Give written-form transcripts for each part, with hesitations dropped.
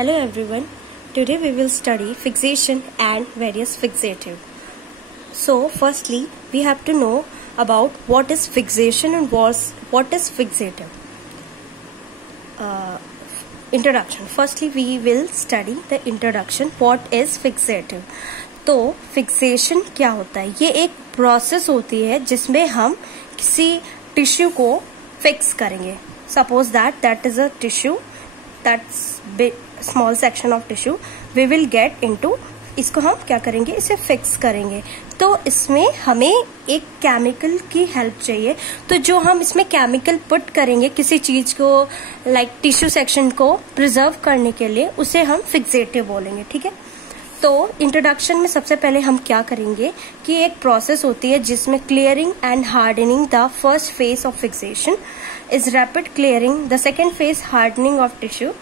Hello everyone. Today we will study fixation and various fixative. So firstly we have to know about what is fixation and what is fixative. Introduction. Firstly we will study the introduction. What is fixative? तो fixation क्या होता है? ये एक process होती है जिसमें हम किसी टिश्यू को फिक्स करेंगे. Suppose that is a tissue, that's small section of tissue. We will get into, इसको हम क्या करेंगे, इसे फिक्स करेंगे. तो इसमें हमें एक केमिकल की हेल्प चाहिए. तो जो हम इसमें केमिकल पुट करेंगे किसी चीज को, लाइक टिश्यू सेक्शन को प्रिजर्व करने के लिए, उसे हम फिक्सेटिव बोलेंगे. ठीक है. तो इंट्रोडक्शन में सबसे पहले हम क्या करेंगे कि एक प्रोसेस होती है जिसमें clearing and hardening. The first phase of fixation is rapid clearing. The second phase hardening of tissue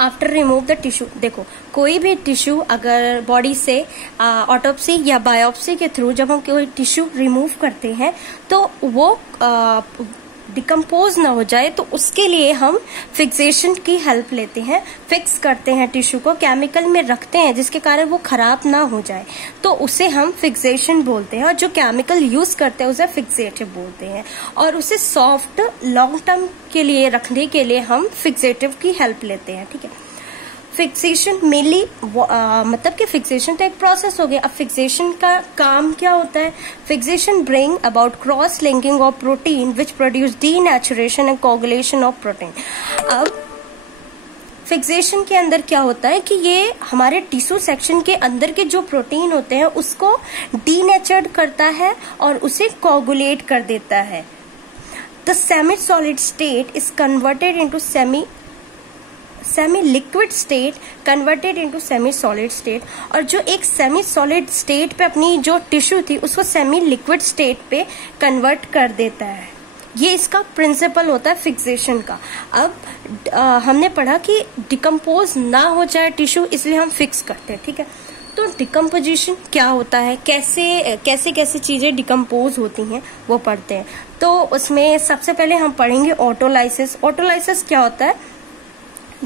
after remove the tissue. देखो, कोई भी टिश्यू अगर बॉडी से ऑटोप्सी या बायोप्सी के थ्रू जब हम कोई टिश्यू रिमूव करते हैं तो वो डिकम्पोज ना हो जाए, तो उसके लिए हम फिक्सेशन की हेल्प लेते हैं. फिक्स करते हैं टिश्यू को, केमिकल में रखते हैं जिसके कारण वो खराब ना हो जाए, तो उसे हम फिक्सेशन बोलते हैं. और जो केमिकल यूज करते हैं उसे फिक्सेटिव बोलते हैं. और उसे सॉफ्ट लॉन्ग टर्म के लिए रखने के लिए हम फिक्सेटिव की हेल्प लेते हैं. ठीक है. फिक्सेशन मेनली मतलब कि फिक्सेशन तो एक प्रोसेस हो गया. अब फिक्सेशन का काम क्या होता है? Fixation bring about cross linking of protein which produce denaturation and coagulation of protein. अब फिक्सेशन के अंदर क्या होता है कि ये हमारे टिश्यू सेक्शन के अंदर के जो प्रोटीन होते हैं उसको डीनेचर्ड करता है और उसे कोगुलेट कर देता है. The semi solid state is converted into semi liquid state converted into semi solid state. और जो एक सेमी सॉलिड स्टेट पे अपनी जो टिश्यू थी उसको सेमी लिक्विड स्टेट पे कन्वर्ट कर देता है. ये इसका प्रिंसिपल होता है फिक्सेशन का. अब हमने पढ़ा कि डिकम्पोज ना हो जाए टिश्यू, इसलिए हम फिक्स करते हैं. ठीक है. तो डिकम्पोजिशन क्या होता है, कैसे चीजें डिकम्पोज होती हैं, वो पढ़ते हैं. तो उसमें सबसे पहले हम पढ़ेंगे ऑटोलाइसिस. ऑटोलाइसिस क्या होता है?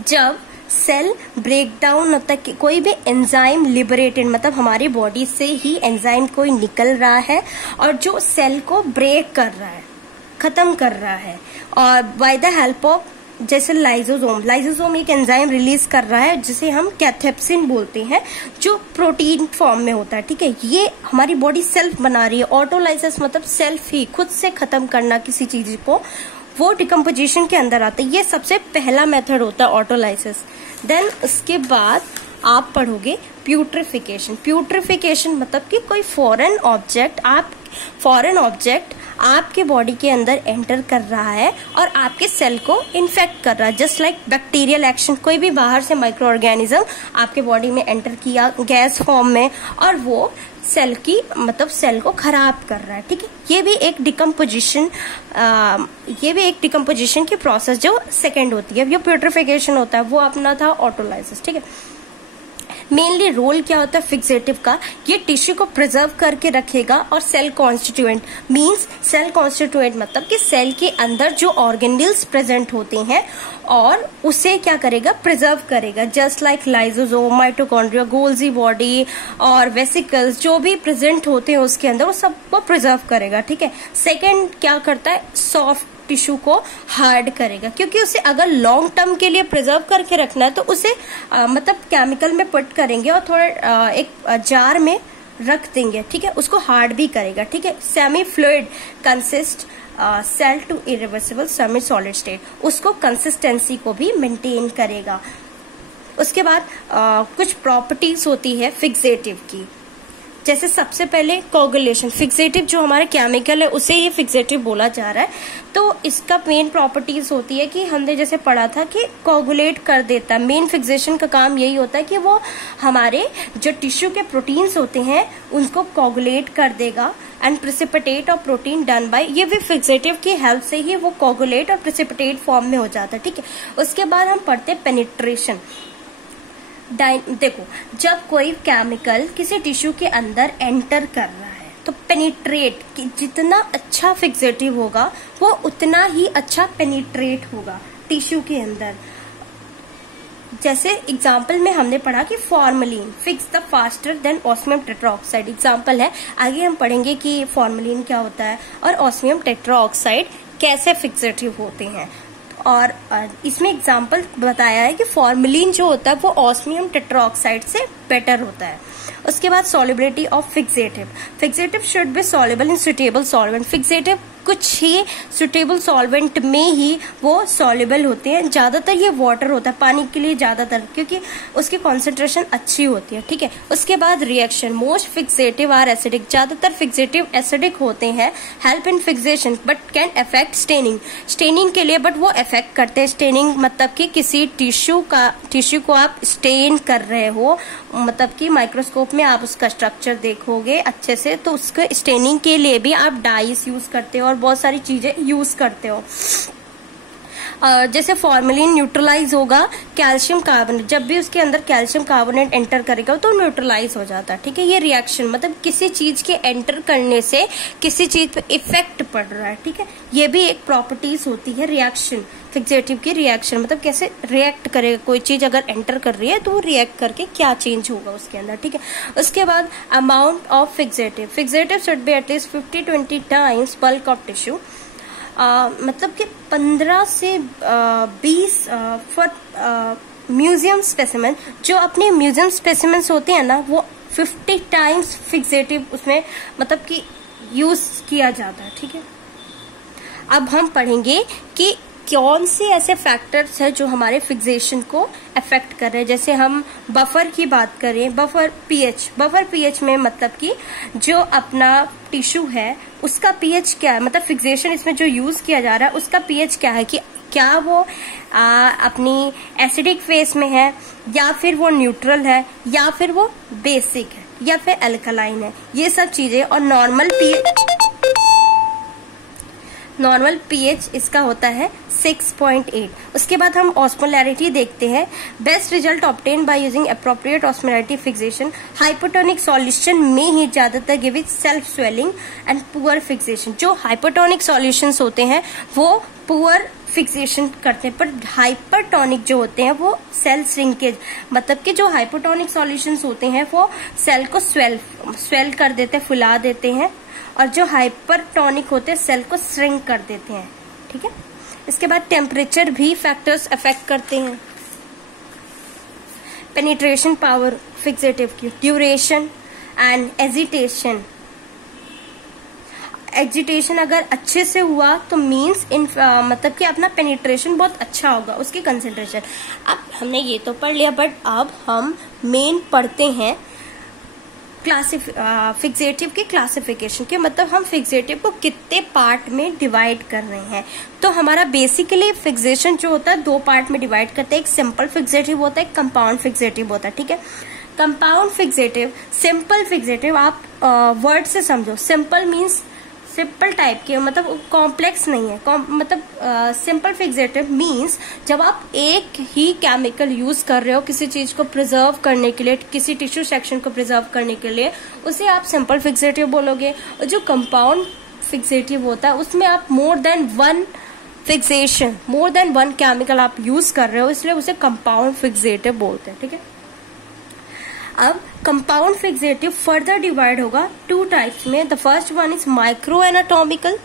जब सेल ब्रेक डाउन होता है, कोई भी एंजाइम लिबरेटेड, मतलब हमारी बॉडी से ही एंजाइम कोई निकल रहा है और जो सेल को ब्रेक कर रहा है, खत्म कर रहा है, और बाय द हेल्प ऑफ जैसे लाइसोसोम एक एंजाइम रिलीज कर रहा है जिसे हम कैथेप्सिन बोलते हैं, जो प्रोटीन फॉर्म में होता है. ठीक है. ये हमारी बॉडी सेल्फ बना रही है. ऑटोलाइसिस मतलब सेल्फ ही खुद से खत्म करना किसी चीज को, वो डिकम्पोजिशन के अंदर आता है. ये सबसे पहला मेथड होता है ऑटोलाइसिस. देन उसके बाद आप पढ़ोगे प्यूट्रिफिकेशन. प्यूट्रिफिकेशन मतलब कि कोई फॉरेन ऑब्जेक्ट आपके बॉडी के अंदर एंटर कर रहा है और आपके सेल को इन्फेक्ट कर रहा है. जस्ट लाइक बैक्टीरियल एक्शन, कोई भी बाहर से माइक्रो ऑर्गेनिज्म आपके बॉडी में एंटर किया गैस फॉर्म में और वो सेल को खराब कर रहा है. ठीक है. ये भी एक डिकम्पोजिशन की प्रोसेस जो सेकेंड होती है. ये प्यूट्रिफिकेशन होता है, वो अपना था ऑटोलाइसिस. ठीक है. मेनली रोल क्या होता है फिक्सेटिव का? ये टिश्यू को प्रिजर्व करके रखेगा. और सेल कॉन्स्टिट्यूएंट मतलब कि सेल के अंदर जो ऑर्गेनेल्स प्रेजेंट होते हैं और उसे क्या करेगा, प्रिजर्व करेगा. Just like lysosome, mitochondria, Golgi body और वेसिकल्स जो भी प्रेजेंट होते हैं उसके अंदर, वो सबको प्रिजर्व करेगा. ठीक है. सेकेंड क्या करता है, सॉफ्ट टिश्यू को हार्ड करेगा, क्योंकि उसे अगर लॉन्ग टर्म के लिए प्रिजर्व करके रखना है तो उसे मतलब केमिकल में पुट करेंगे और थोड़ा एक जार में रख देंगे. ठीक है. उसको हार्ड भी करेगा. ठीक है. Semi fluid consist cell to irreversible semi solid state, उसको कंसिस्टेंसी को भी मेंटेन करेगा. उसके बाद कुछ प्रॉपर्टीज होती है फिक्सेटिव की. जैसे सबसे पहले कोगुलेशन. फिक्सेटिव जो हमारा केमिकल है उसे ये फिक्सेटिव बोला जा रहा है. तो इसका मेन प्रॉपर्टीज होती है कि हमने जैसे पढ़ा था कि कोगुलेट कर देता है. मेन फिक्सेशन का काम यही होता है कि वो हमारे जो टिश्यू के प्रोटीन्स होते हैं उनको कोगुलेट कर देगा. And precipitate of protein done by, ये भी फिक्सेटिव की हेल्प से ही वो कोगुलेट और प्रेसिपिटेट फॉर्म में हो जाता है. ठीक है. उसके बाद हम पढ़ते हैं पेनिट्रेशन. देखो, जब कोई केमिकल किसी टिश्यू के अंदर एंटर कर रहा है तो पेनिट्रेट, जितना अच्छा फिक्सेटिव होगा वो उतना ही अच्छा पेनिट्रेट होगा टिश्यू के अंदर. जैसे एग्जाम्पल में हमने पढ़ा कि formalin fix the faster than osmium tetroxide, example है। आगे हम पढ़ेंगे कि फॉर्मलिन क्या होता है और ऑस्मियम टेट्राऑक्साइड कैसे फिक्सेटिव होते हैं। और इसमें एग्जाम्पल बताया है कि फॉर्मलिन जो होता है वो ऑस्मियम टेट्राऑक्साइड से बेटर होता है। उसके बाद solubility of fixative, fixative should be soluble in suitable solvent, fixative कुछ ही सुटेबल सॉल्वेंट में ही वो सॉल्युबल होते हैं। ज्यादातर ये वाटर होता है पानी के लिए ज्यादातर, क्योंकि उसकी कॉन्सेंट्रेशन अच्छी होती है, ठीक है। उसके बाद reaction, most fixative are acidic, ज्यादातर फिक्सेटिव एसिडिक होते हैं। Help in fixation but can affect staining, staining के लिए बट वो अफेक्ट करते हैं। स्टेनिंग मतलब कि किसी टिश्यू को आप स्टेन कर रहे हो, मतलब कि माइक्रोस्कोप में आप उसका स्ट्रक्चर देखोगे अच्छे से, तो उसको स्टेनिंग के लिए भी आप डाइस यूज करते हो और बहुत सारी चीजें यूज करते हो। जैसे फॉर्मलिन न्यूट्रलाइज होगा कैल्शियम कार्बोनेट, जब भी उसके अंदर कैल्शियम कार्बोनेट एंटर करेगा तो न्यूट्रलाइज हो जाता है, ठीक है। ये रिएक्शन मतलब किसी चीज के एंटर करने से किसी चीज पे इफेक्ट पड़ रहा है, ठीक है। ये भी एक प्रॉपर्टीज होती है रिएक्शन, फिक्सेटिव की रिएक्शन मतलब कैसे रिएक्ट करेगा कोई चीज अगर एंटर कर रही है तो वो रिएक्ट करके क्या चेंज होगा उसके अंदर, ठीक है। उसके बाद amount of fixative, fixative should be at least 50-20 times bulk of tissue, मतलब कि 15 से 20 फॉर म्यूजियम स्पेसिमेन, जो अपने म्यूजियम स्पेसिमेंस होते हैं ना वो 50 टाइम्स फिक्सेटिव उसमें मतलब कि यूज किया जाता है, ठीक है। अब हम पढ़ेंगे कि कौन से ऐसे फैक्टर्स हैं जो हमारे फिक्सेशन को अफेक्ट कर रहे हैं। जैसे हम बफर की बात करें, बफर पीएच में मतलब कि जो अपना टिश्यू है उसका पीएच क्या है, मतलब फिक्सेशन इसमें जो यूज किया जा रहा है उसका पीएच क्या है, कि क्या वो अपनी एसिडिक फेस में है या फिर वो न्यूट्रल है या फिर वो बेसिक है या फिर अल्कलाइन है, ये सब चीजें। और नॉर्मल पीएच इसका होता है 6.8। उसके बाद हम ऑस्मोलैरिटी देखते हैं। Best result obtain by using appropriate osmolarity fixation, hypotonic solution में ही ज्यादातर give it self swelling and poor fixation. जो हाइपोटोनिक सॉल्यूशंस होते हैं वो पुअर फिक्सेशन करते हैं, पर हाइपरटोनिक जो होते हैं वो सेल श्रिंकेज, मतलब कि जो हाइपोटोनिक सॉल्यूशंस होते हैं वो सेल को स्वेल कर देते हैं, फुला देते हैं, और जो हाइपरटोनिक होते हैं सेल को श्रिंक कर देते हैं, ठीक है। इसके बाद टेम्परेचर भी फैक्टर्स अफेक्ट करते हैं। पेनिट्रेशन पावर फिक्सेटिव की, ड्यूरेशन एंड एजिटेशन अगर अच्छे से हुआ तो मीन्स मतलब कि अपना पेनिट्रेशन बहुत अच्छा होगा, उसकी कंसेंट्रेशन। अब हमने ये तो पढ़ लिया, बट अब हम मेन पढ़ते हैं फिक्सेटिव की क्लासिफिकेशन के, मतलब हम फिक्सेटिव को कितने पार्ट में डिवाइड कर रहे हैं। तो हमारा बेसिकली फिक्सेशन जो होता है 2 पार्ट में डिवाइड करते हैं, एक सिंपल फिक्सेटिव होता है, एक कंपाउंड फिक्सेटिव होता है, ठीक है। कंपाउंड फिक्सेटिव, सिंपल फिक्सेटिव आप वर्ड से समझो, सिंपल मीन्स सिंपल टाइप के, मतलब कॉम्प्लेक्स नहीं है, मतलब सिंपल फिक्सेटिव मीन्स जब आप एक ही केमिकल यूज कर रहे हो किसी चीज को प्रिजर्व करने के लिए, किसी टिश्यू सेक्शन को प्रिजर्व करने के लिए, उसे आप सिंपल फिक्सेटिव बोलोगे। और जो कंपाउंड फिक्सेटिव होता है उसमें आप मोर देन वन केमिकल आप यूज कर रहे हो, इसलिए उसे कंपाउंड फिक्सेटिव बोलते हैं, ठीक है। अब कंपाउंड फिक्सेटिव फर्दर डिवाइड होगा 2 टाइप्स में। The first one is micro anatomical,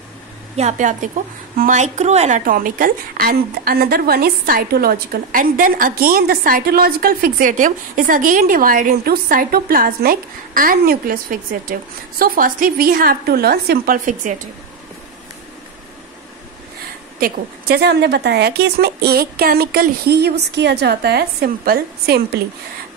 यहाँ पे आप देखो micro anatomical, and another one is cytological, and then again the cytological fixative is again divided into cytoplasmic and nucleus fixative. So firstly we have to learn simple fixative. देखो जैसे हमने बताया कि इसमें एक केमिकल ही यूज किया जाता है सिंपली,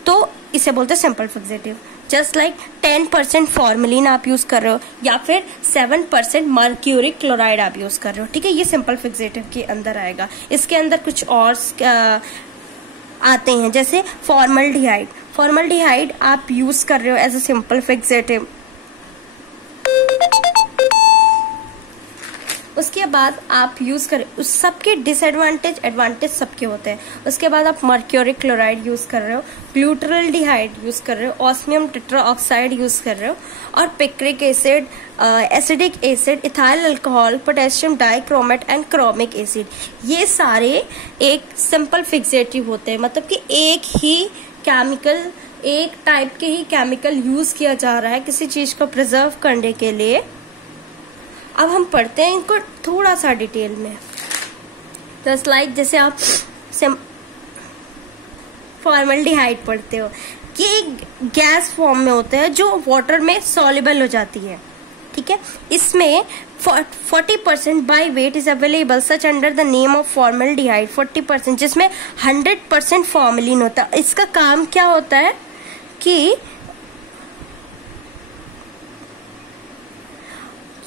तो इसे बोलते हैं simple fixative. Just like 10% formalin आप यूज कर रहे हो या फिर 7% मर्क्यूरिक क्लोराइड आप यूज कर रहे हो, ठीक है, ये सिंपल फिक्सेटिव के अंदर आएगा। इसके अंदर कुछ और आते हैं, जैसे फॉर्मल्डिहाइड आप यूज कर रहे हो एज ए सिंपल फिक्सेटिव। उसके बाद आप यूज करें, उस सबके डिसएडवांटेज एडवांटेज सबके होते हैं। उसके बाद आप मर्क्यूरिक क्लोराइड यूज कर रहे हो, ग्लूटरल्डिहाइड यूज कर रहे हो, ऑस्मियम टेट्राऑक्साइड यूज कर रहे हो, और picric acid, acidic acid, ethyl alcohol, potassium dichromate and chromic acid, ये सारे एक सिंपल फिक्सेटिव होते हैं। मतलब कि एक ही केमिकल, एक टाइप के ही केमिकल यूज किया जा रहा है किसी चीज को प्रिजर्व करने के लिए। अब हम पढ़ते हैं इनको थोड़ा सा डिटेल में। जस्ट लाइक जैसे आप फॉर्मल्डिहाइड पढ़ते हो, ये एक गैस फॉर्म में होता है जो वाटर में सॉल्युबल हो जाती है, ठीक है। इसमें 40% by weight is available such under the name of formaldehyde 40%, जिसमें 100% फॉर्मेलिन होता है। इसका काम क्या होता है कि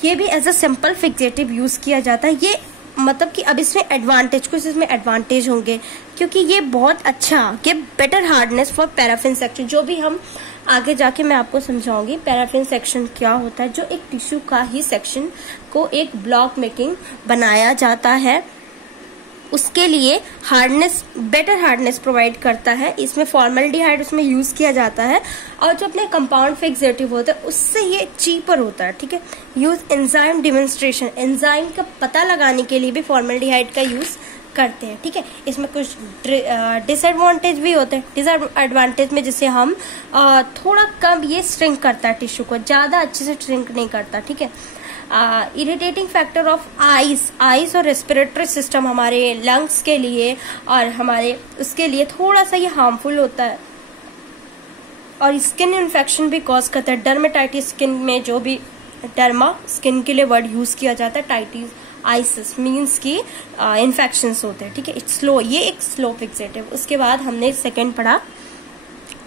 ये भी as a simple fixative use किया जाता है। ये मतलब कि अब इसमें एडवांटेज, कुछ इसमें एडवांटेज होंगे क्योंकि ये बहुत अच्छा, ये better hardness for paraffin section, जो भी हम आगे जाके मैं आपको समझाऊंगी पैराफिन सेक्शन क्या होता है, जो एक टिश्यू का ही सेक्शन को एक ब्लॉक मेकिंग बनाया जाता है, उसके लिए हार्डनेस, बेटर हार्डनेस प्रोवाइड करता है। इसमें फॉर्मल्डिहाइड उसमें यूज किया जाता है, और जो अपने कंपाउंड फिक्सेटिव होता है उससे ये चीपर होता है, ठीक है। यूज एंजाइम डिमॉन्स्ट्रेशन, एंजाइम का पता लगाने के लिए भी फॉर्मल्डिहाइड का यूज करते हैं, ठीक है। इसमें कुछ डिसएडवांटेज भी होते हैं। डिसएडवांटेज में जैसे हम थोड़ा कम ये श्रिंक करता है टिश्यू को, ज्यादा अच्छे से श्रिंक नहीं करता, ठीक है। इरिटेटिंग फैक्टर ऑफ आइज और रेस्पिरेटरी सिस्टम, हमारे लंग्स के लिए और हमारे उसके लिए थोड़ा सा ये हार्मफुल होता है, और स्किन इन्फेक्शन भी कॉज करता है। डर्मेटाइटिस, स्किन में जो भी डर्मा स्किन के लिए वर्ड यूज किया जाता है, टाइटिस आइसिस मीन्स की इन्फेक्शंस होते हैं, ठीक है। इट्स स्लो, ये एक स्लो फिक्सेटिव। उसके बाद हमने सेकंड पढ़ा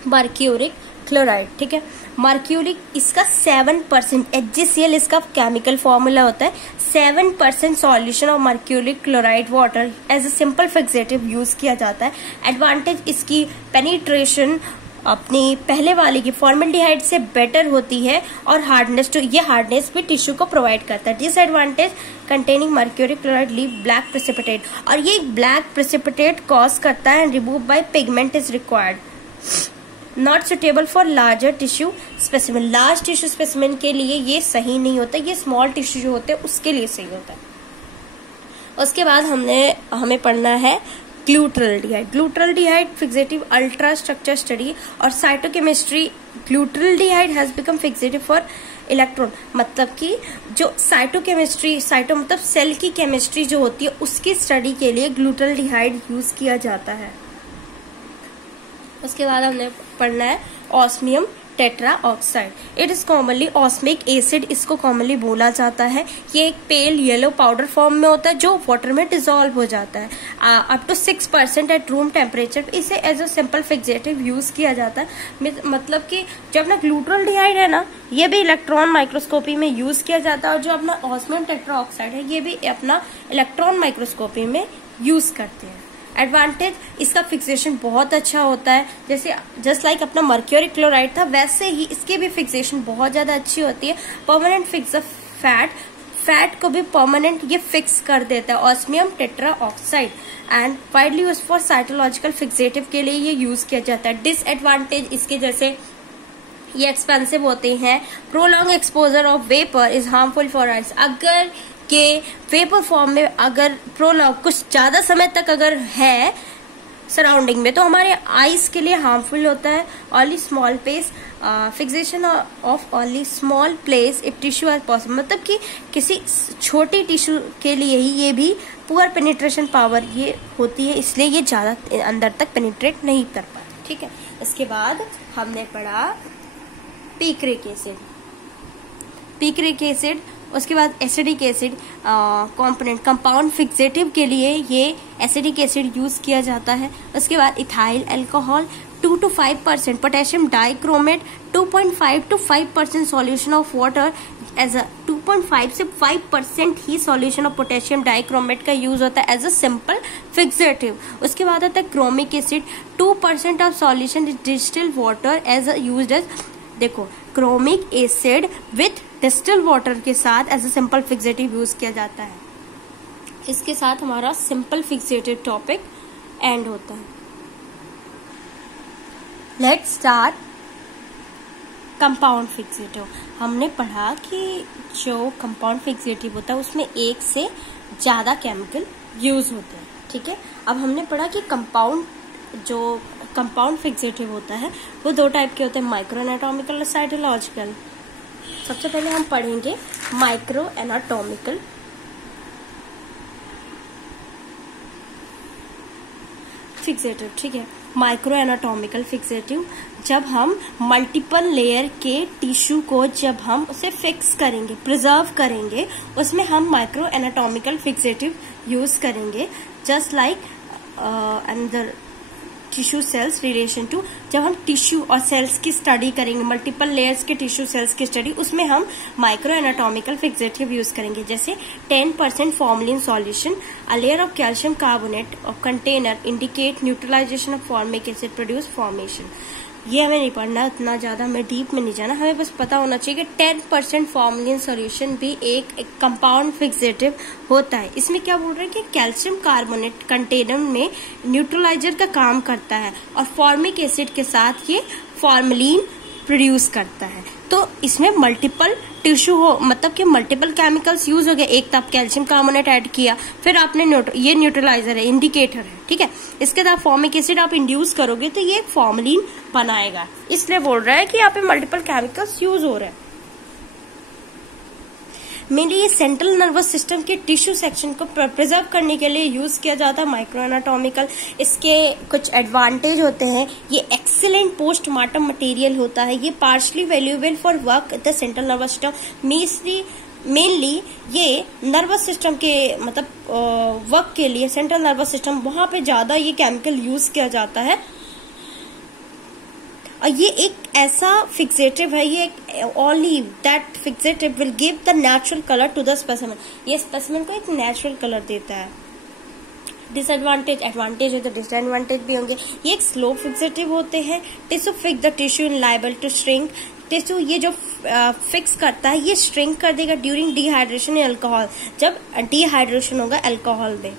मर्क्यूरिक क्लोराइड, ठीक है। मर्क्यूरिक, इसका 7% HgCl इसका केमिकल फॉर्मूला होता है। 7% solution of mercuric chloride water as a simple fixative use किया जाता है। एडवांटेज, इसकी पेनिट्रेशन अपनी पहले वाले की फॉर्मल्डिहाइड से बेटर होती है, और हार्डनेस, तो ये हार्डनेस भी टिश्यू को प्रोवाइड करता है। Disadvantage, containing mercuric chloride leave black precipitate, और ये ब्लैक प्रेसिपिटेट कॉज करता है, and remove by pigment is required. Not suitable for larger tissue specimen, large tissue specimen के लिए ये सही नहीं होता, ये स्मॉल टिश्यू जो होते हैं उसके लिए सही होता है। उसके बाद हमें पढ़ना है glutaraldehyde. Glutaraldehyde fixative ultra structure study और cytochemistry. Glutaraldehyde has become fixative for electron, मतलब कि जो साइटोकेमिस्ट्री, साइटो मतलब सेल की केमिस्ट्री जो होती है उसकी स्टडी के लिए ग्लूटरल्डिहाइड यूज किया जाता है। उसके बाद हमने पढ़ना है osmium tetroxide. It is commonly osmic acid, इसको कॉमनली बोला जाता है। ये एक पेल येलो पाउडर फॉर्म में होता है जो वाटर में डिसॉल्व हो जाता है up to 6% at room temperature. इसे as a simple fixative use किया जाता है। मतलब कि जो अपना ग्लूटरल्डिहाइड है ना, ये भी इलेक्ट्रॉन माइक्रोस्कोपी में यूज किया जाता है, और जो अपना ऑस्मियम टेट्राऑक्साइड है ये भी अपना इलेक्ट्रॉन माइक्रोस्कोपी में यूज करते हैं। एडवांटेज, इसका फिक्सेशन बहुत अच्छा होता है, जैसे जस्ट लाइक अपना मर्क्यूरिक क्लोराइड था वैसे ही इसकी भी फिक्सेशन बहुत ज्यादा अच्छी होती है। परमानेंट फिक्स ऑफ फैट को भी परमानेंट ये फिक्स कर देता है osmium tetroxide, and widely use for cytological fixative के लिए ये यूज किया जाता है। डिसएडवांटेज इसके जैसे ये एक्सपेंसिव होते हैं। Prolong exposure of vapour is harmful for eyes, अगर के वेपर फॉर्म में अगर प्रोलॉन्ग कुछ ज्यादा समय तक अगर है सराउंडिंग में तो हमारे आइज के लिए हार्मफुल होता है। Only small place fixation of only small place if tissue are possible, मतलब कि किसी छोटी टिश्यू के लिए ही ये भी पुअर पेनिट्रेशन पावर ये होती है, इसलिए ये ज्यादा अंदर तक पेनिट्रेट नहीं कर पाता, ठीक है। इसके बाद हमने पढ़ा पिक्रिक एसिड। पिक्रिक एसिड, उसके बाद acidic acid component, compound fixative के लिए ये एसिडिक एसिड यूज किया जाता है। उसके बाद ethyl alcohol 2 to 5%, potassium dichromate 2.5 to 5% solution of water as a 2.5 से 5% ही सॉल्यूशन ऑफ पोटेशियम डाइक्रोमेट का यूज होता है एज अ सिंपल फिक्सेटिव। उसके बाद आता है chromic acid 2% of solution distilled water as a used as, देखो chromic acid with distilled water के साथ as a simple fixative use किया जाता है। इसके साथ हमारा सिंपल फिक्सेटिव टॉपिक एंड होता है। Let's start compound fixative. हमने पढ़ा कि जो कंपाउंड फिक्सेटिव होता है उसमें एक से ज्यादा केमिकल यूज होते हैं, ठीक है। अब हमने पढ़ा कि कंपाउंड फिक्सेटिव होता है वो दो टाइप के होते हैं, माइक्रो एनाटॉमिकल और साइटोलॉजिकल। सबसे पहले हम पढ़ेंगे माइक्रो एनाटॉमिकल फिक्सेटिव, ठीक है। माइक्रो एनाटॉमिकल फिक्सेटिव, जब हम मल्टीपल लेयर के टिश्यू को जब हम उसे फिक्स करेंगे, प्रिजर्व करेंगे, उसमें हम माइक्रो एनाटॉमिकल फिक्सेटिव यूज करेंगे। जस्ट लाइक अंदर टिश्यू सेल्स रिलेशन टू, जब हम टिश्यू और सेल्स की स्टडी करेंगे, मल्टीपल लेयर्स के टिश्यू सेल्स की स्टडी, उसमें हम माइक्रो एनाटॉमिकल फिक्सेटिव यूज करेंगे। जैसे 10% formalin solution, a layer of calcium carbonate और container indicate neutralisation of formic acid produce formation. ये हमें नहीं पढ़ना, उतना ज्यादा हमें डीप में नहीं जाना, हमें बस पता होना चाहिए कि 10% फॉर्मलिन सॉल्यूशन भी एक कंपाउंड फिक्सेटिव होता है। इसमें क्या बोल रहे हैं कि कैल्शियम कार्बोनेट कंटेनर में न्यूट्रलाइजर का काम करता है और फॉर्मिक एसिड के साथ ये फॉर्मलिन प्रोड्यूस करता है। तो इसमें मल्टीपल टिश्यू हो, मतलब कि मल्टीपल केमिकल्स यूज हो गए। एक तो आप कैल्शियम कार्बोनेट ऐड किया, फिर आपने ये न्यूट्रलाइजर है, इंडिकेटर है, ठीक है। इसके बाद फॉर्मिक एसिड आप इंड्यूस करोगे तो ये फॉर्मलिन बनाएगा, इसलिए बोल रहा है कि यहाँ पे मल्टीपल केमिकल्स यूज हो रहे हैं। मेनली ये सेंट्रल नर्वस सिस्टम के टिश्यू सेक्शन को प्रिजर्व करने के लिए यूज किया जाता है माइक्रो एनाटॉमिकल। इसके कुछ एडवांटेज होते हैं, ये एक्सीलेंट पोस्टमार्टम मटेरियल होता है, ये partially valuable for work the central nervous system. Mainly ये नर्वस सिस्टम के मतलब वर्क के लिए सेंट्रल नर्वस सिस्टम, वहां पे ज्यादा ये केमिकल यूज किया जाता है। और ये एक ऐसा फिक्सेटिव है, ये only that fixative will give the natural colour to the specimen. ये स्पेसिमेन को एक नेचुरल कलर देता है। डिसएडवांटेज, एडवांटेज होते, डिसएडवांटेज भी होंगे। ये एक स्लो फिक्सेटिव होते हैं। Tissue fix the tissue in liable to shrink. Tissue ये जो फिक्स करता है ये श्रिंक कर देगा ड्यूरिंग डिहाइड्रेशन इन अल्कोहल, जब डिहाइड्रेशन होगा अल्कोहल में।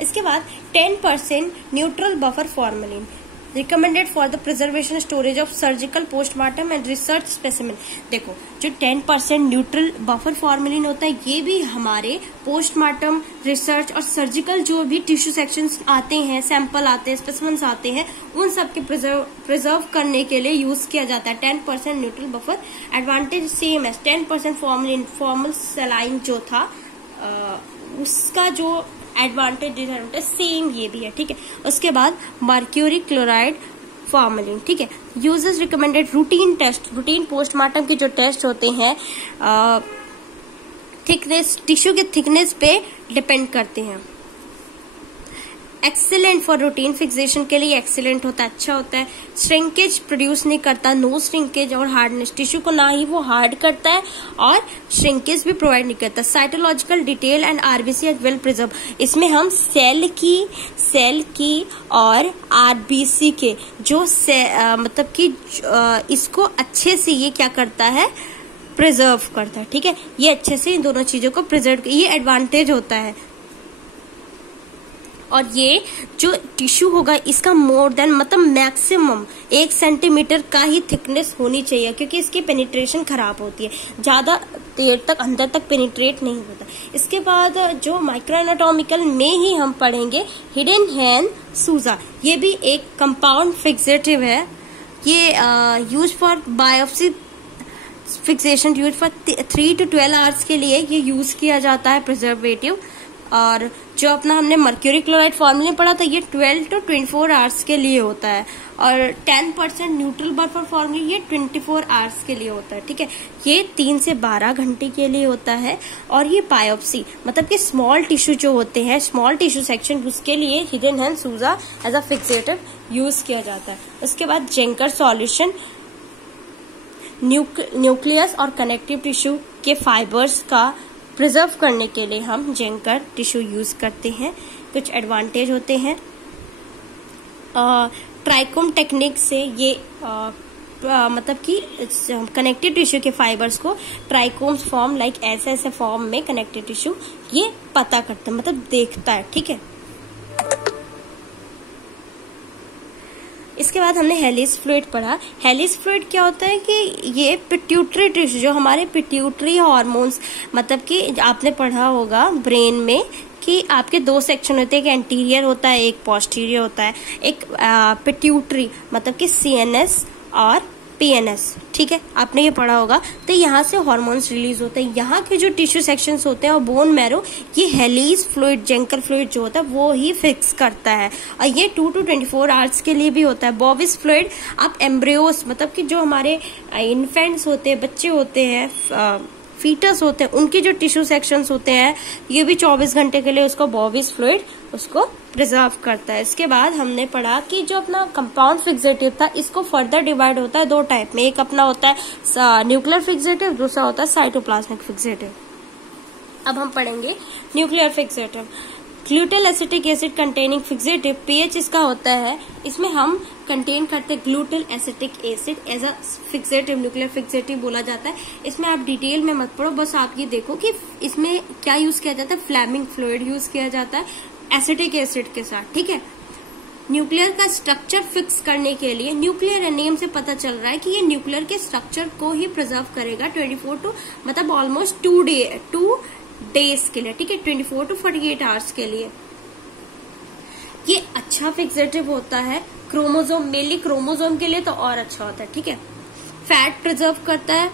इसके बाद 10% neutral buffer formalin recommended for the preservation storage of surgical postmortem and research specimen. देखो जो 10% न्यूट्रल बफर फॉर्मलिन होता है ये भी हमारे पोस्टमार्टम, रिसर्च और सर्जिकल जो भी टिश्यू सेक्शंस आते हैं, सैंपल आते हैं, स्पेसिमेन्स आते हैं, उन सब के प्रिजर्व करने के लिए यूज किया जाता है 10% न्यूट्रल बफर। एडवांटेज सेम है, 10% फॉर्मलिन, फॉर्मल सेलाइन जो था उसका जो एडवांटेज डिसएडवांटेज सेम ये भी है, ठीक है। उसके बाद मर्क्यूरी क्लोराइड फॉर्मलिन, ठीक है। Users recommended routine test, routine postmortem के जो टेस्ट होते हैं थिकनेस, टिश्यू के थिकनेस पे डिपेंड करते हैं। एक्सीलेंट फॉर रूटीन फिक्सेशन के लिए एक्सीलेंट होता है, अच्छा होता है। श्रिंकेज प्रोड्यूस नहीं करता, नो श्रिंकेज और हार्डनेस, टिश्यू को ना ही वो हार्ड करता है और श्रिंकेज भी प्रोवाइड नहीं करता। Cytological detail and RBC as well preserve, इसमें हम सेल की और आरबीसी के जो मतलब कि इसको अच्छे से ये क्या करता है, प्रिजर्व करता है, ठीक है। ये अच्छे से इन दोनों चीजों को प्रिजर्व, ये एडवांटेज होता है। और ये जो टिश्यू होगा इसका मोर देन मतलब मैक्सिमम 1 सेंटीमीटर का ही थिकनेस होनी चाहिए, क्योंकि इसकी पेनिट्रेशन खराब होती है, ज्यादा देर तक अंदर तक पेनिट्रेट नहीं होता। इसके बाद जो माइक्रो एनाटॉमिकल में ही हम पढ़ेंगे हिडेनहन सूजा, ये भी एक कंपाउंड फिक्सेटिव है। ये use for biopsy fixation, use for 3 to 12 hours के लिए ये यूज किया जाता है प्रिजर्वेटिव। और जो अपना हमने मर्क्यूरी क्लोराइड फॉर्मूला पढ़ा था ये 12 to 24 आवर्स के लिए होता है। और 10% न्यूट्रल बफर फॉर्मूला ये 24 आवर्स के लिए होता है, ठीक है। ये 3 से 12 घंटे के लिए होता है। और ये बायोप्सी मतलब कि स्मॉल टिश्यू जो होते हैं, स्मॉल टिश्यू सेक्शन, उसके लिए हिडेनहन सूजा एज अ फिक्सेटिव यूज किया जाता है। उसके बाद जेंकर सॉल्यूशन, न्यूक्लियस और कनेक्टिव टिश्यू के फाइबर्स का प्रिजर्व करने के लिए हम जेंकर टिश्यू यूज करते हैं। कुछ एडवांटेज होते हैं। ट्राइकोम टेक्निक से ये मतलब कि कनेक्टिव टिश्यू के फाइबर्स को ट्राइकोम्स फॉर्म लाइक ऐसे फॉर्म में कनेक्टिव टिश्यू ये पता करता है, मतलब देखता है। ठीक है, इसके बाद हमने हेलिस फ्लूइड पढ़ा। हेलिस फ्लूइड क्या होता है कि ये पिट्यूटरी टिश्यू, जो हमारे पिट्यूटरी हार्मोन्स, मतलब कि आपने पढ़ा होगा ब्रेन में कि आपके दो सेक्शन होते हैं, एक एंटीरियर होता है, एक पोस्टीरियर होता है। एक पिट्यूटरी मतलब कि सीएनएस और पीएनएस, ठीक है, आपने ये पढ़ा होगा। तो यहाँ से हार्मोन्स रिलीज होते हैं। यहाँ के जो टिश्यू सेक्शंस होते हैं और बोन मैरो, ये हेलिस फ्लूइड, जेंकर फ्लूइड जो होता है वो ही फिक्स करता है, और ये 2 to 24 आवर्स के लिए भी होता है। बॉविस फ्लूइड आप एम्ब्रियोस, मतलब कि जो हमारे इन्फेंट्स होते हैं, बच्चे होते हैं, फीटस होते हैं, उनके जो टिश्यू सेक्शंस होते हैं, ये भी 24 घंटे के लिए उसको बॉविस फ्लूइड उसको प्रिजर्व करता है। इसके बाद हमने पढ़ा कि जो अपना कंपाउंड फिक्सेटिव था, इसको फर्दर डिवाइड होता है दो टाइप में। एक अपना होता है न्यूक्लियर फिक्सेटिव, दूसरा होता है साइटोप्लाज्मिक फिक्सेटिव। अब हम पढ़ेंगे nuclear fixative. Glacial acetic acid containing fixative, pH इसका होता है, इसमें हम कंटेन करते हैं glacial acetic acid as a fixative, nuclear fixative बोला जाता है। इसमें आप डिटेल में मत पढ़ो, बस आप ये देखो कि इसमें क्या यूज किया जाता है, फ्लैमिंग फ्लूइड यूज किया जाता है एसिटिक एसिड के साथ। ठीक है, न्यूक्लियर का स्ट्रक्चर फिक्स करने के लिए, न्यूक्लियर नेम से पता चल रहा है कि ये न्यूक्लियर के स्ट्रक्चर को ही प्रिजर्व करेगा 24 to मतलब ऑलमोस्ट 2 डेज के लिए। ठीक है, 24 to 48 आवर्स के लिए। ये अच्छा फिक्सेटिव होता है क्रोमोसोम, मेनली क्रोमोसोम के लिए तो और अच्छा होता है। ठीक है, फैट प्रिजर्व करता है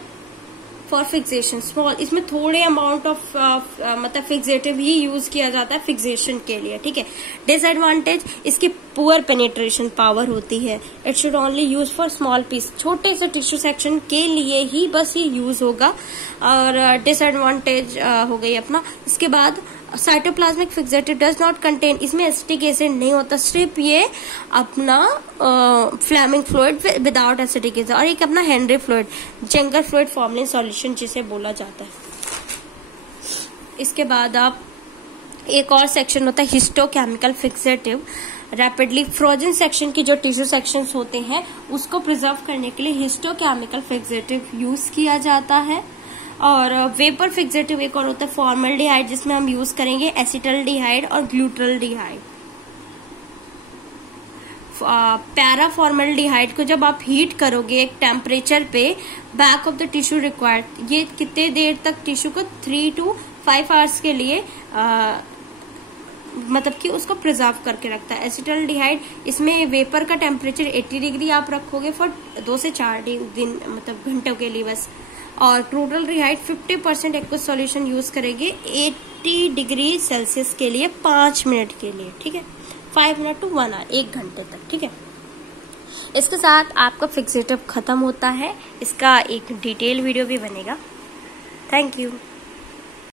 फॉर फिक्सेशन स्मॉल, इसमें थोड़े अमाउंट ऑफ मतलब फिक्सेटिव ही यूज किया जाता है फिक्सेशन के लिए। ठीक है, डिसएडवांटेज इसकी पुअर पेनिट्रेशन पावर होती है। It should only use for small piece, छोटे से टिश्यू सेक्शन के लिए ही बस ये यूज होगा, और डिसएडवांटेज हो गई अपना। इसके बाद cytoplasmic fixative does not contain, इसमें एसिटिक एसिड नहीं होता, सिर्फ ये अपना Flemming fluid without acetic acid, और एक अपना Henry fluid, Zenker fluid formalin solution जिसे बोला जाता है। इसके बाद आप एक और सेक्शन होता है histochemical fixative. Rapidly frozen section की जो टिश्यू सेक्शंस होते हैं उसको प्रिजर्व करने के लिए हिस्टोकेमिकल फिक्सेटिव यूज किया जाता है। और वेपर फिक्सेटिव एक और होता है फॉर्मल्डिहाइड, जिसमें हम यूज करेंगे एसिटल्डिहाइड और ग्लूटल्डिहाइड। पैराफॉर्मल्डिहाइड को जब आप हीट करोगे एक टेम्परेचर पे, back of the tissue required, ये कितने देर तक टिश्यू को 3 to 5 आवर्स के लिए मतलब कि उसको प्रिजर्व करके रखता है। एसिटल्डिहाइड, इसमें वेपर का टेम्परेचर 80 डिग्री आप रखोगे फॉर 2 से 4 दिन मतलब घंटों के लिए बस। और क्रूटल्डिहाइड 50% एक्वस सॉल्यूशन यूज करेंगे 80 डिग्री सेल्सियस के लिए 5 मिनट के लिए। ठीक है, 5 मिनट to 1 आवर, 1 घंटे तक। ठीक है, इसके साथ आपका फिक्सेटिव खत्म होता है। इसका एक डिटेल वीडियो भी बनेगा। Thank you.